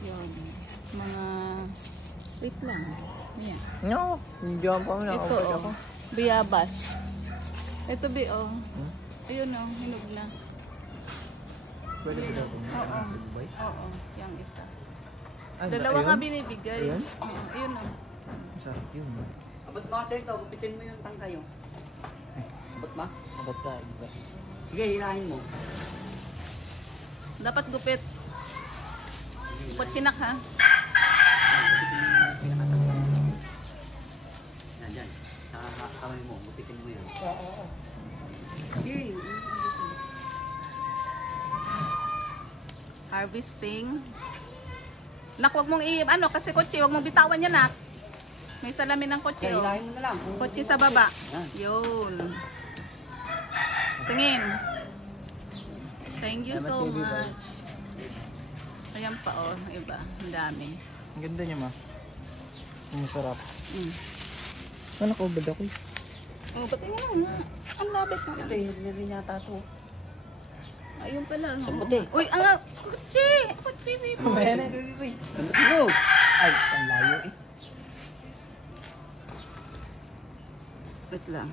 Yun. Mga wait lang. Ayan. No, hindi pa mo na. Ito oh. Biyabas. Ito oh. Ayun oh, hinog na. Pwede ba daw? Oo. Oo, yung isa. Ay, Dalawa ayun? nga binibigay. Ayun? Ayun oh. Masarap yun. Abot mo kasi ito, gupitin mo yung tangkay yung. Abot mo? Abot ka, iba. Sige, hirahin mo. Dapat gupit. Gupit kinak ha. Yan, yan. Sa kamay mo, gupitin mo yan. Sige. Harvesting. Nak, wag mong ano kasi kotse, wag mong bitawan yan nak. May salamin ng kotse Kaya oh. hirahin mo na lang. Kotse sa baba. Yan. Yun. Tingin. Thank you so much. Ayan pa oh, iba. Ang dami. Ang ganda niya ma. Ang masarap. Mm. Ano ko ba ako eh? Oh, pati nga na. Ang labit na. Ito, hinog na rin yata ito. Ayun pala. Sa No? puti. Uy, ang kotse! Kotse, baby. Ayan na, gabi. Ano? Ay, ang layo eh. Wait lang.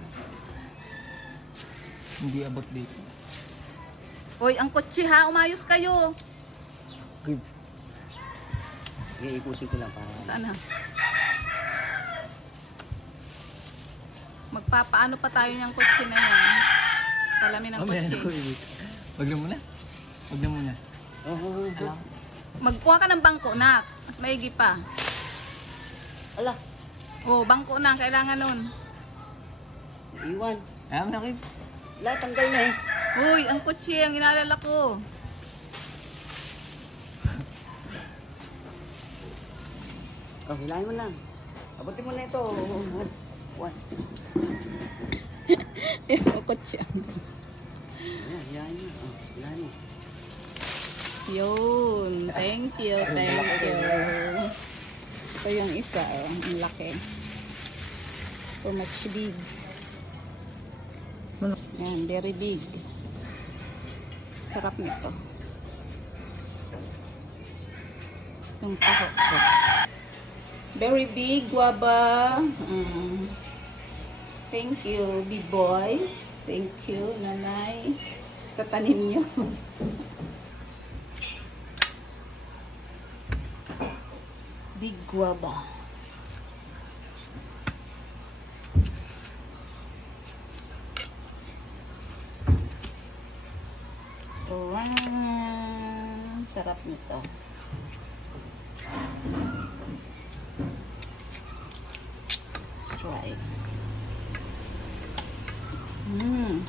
Hindi abot dito. Uy, ang kotse ha. Umayos kayo. Good. Sige, ikutin ko lang para. Saan na? Magpapaano pa tayo niyang kotse na yan? Salamin ng Mamaya na ko kotse. eh. Wag na muna. Wag na muna. Oo. Magkuha ka ng bangko na. Mas maigi pa. Ala, Oh, bangko na. Kailangan nun. iwan. Ayan na kayo. Lahat tanggal na eh. Uy, ang kotse. Ang inaalala ko. Oh, hilahin mo lang. Abutin mo na ito. One. Yung kotse. Ayan, hilahin mo. Oh, hilahin mo. Yun. Thank you. Thank you. Ito yung isa. Oh. Ang laki. So much big. Ano? Yan. Very big. Sarap nito. Yung taho. Very big, guava. Thank you, B-boy. Thank you, nanay. Sa tanim nyo. Big guava. Wow, sarap nito. Let's try it. Ano?